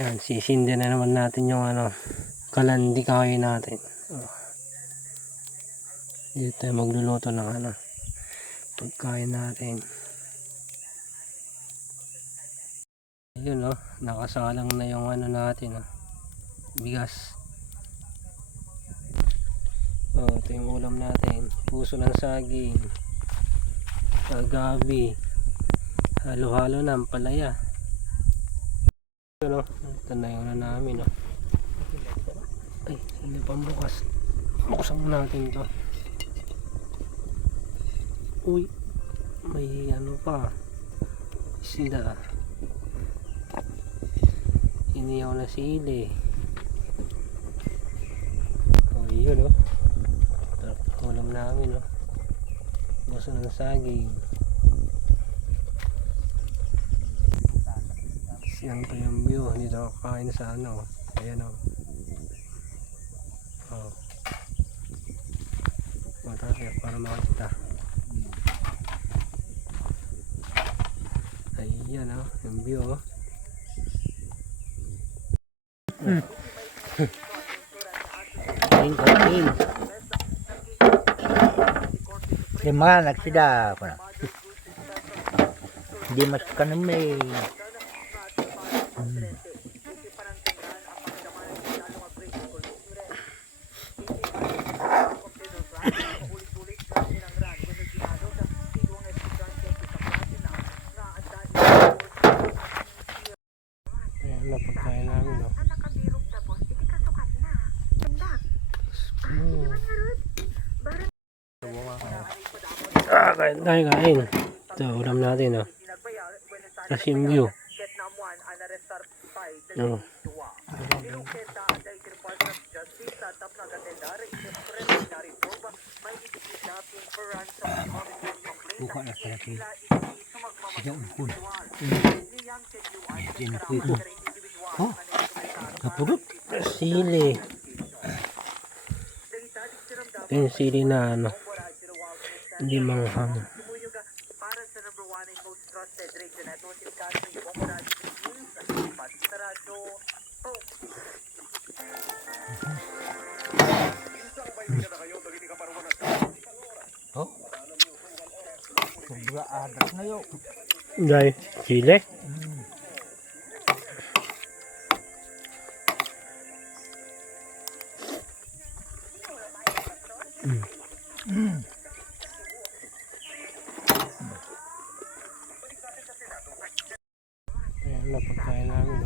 Yan, sisindi na naman natin yung kalandi kahoy natin. Dito tayo magluluto ng pagkain natin. Ayun nakasalang na yung natin bigas. Ito yung ulam natin, puso ng saging, gabi, halo-halo na ang palaya. Ito na yung namin ay, hindi pang bukas. Buksan natin to. Uy, may pa, isda, iniyaw na sili. Yun ulam namin puso ng saging. Yan pa yung view dito ako kain sa ayan matake para makita. Ayan yung view kain. Lima nagsida ako na. Hindi mas kanami. Ayan na pagkain namin kain. Ito ulam natin tapos yung view Buka na sa laki. Sigaw ukod. Sinukoy ko. Kapurot. Sili. Ito yung sili na hindi manghang. Sobra adak na yun. Dahil sili. Ayan na pagkain namin